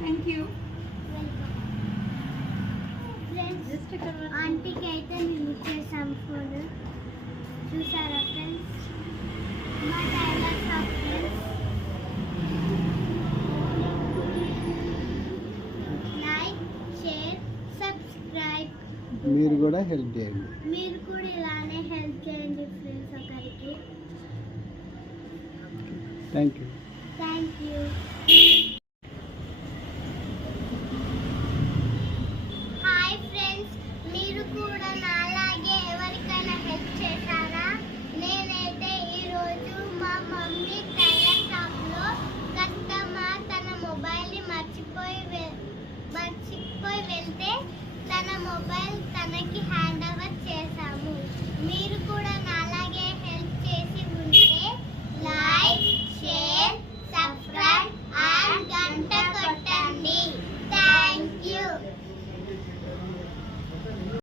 Thank you. ఆంటీకి అయితే మేము ఇచ్చేసాం ఫోన్. చూసారా ఫ్రెండ్స్ మా dialogues of friends. Like, share, subscribe. మీరు కూడా హెల్ప్ చేయండి. మీరు కూడా ఇలానే హెల్ప్ చేయండి ఫ్రెండ్స్ ఒకరికి. Thank you. Thank you.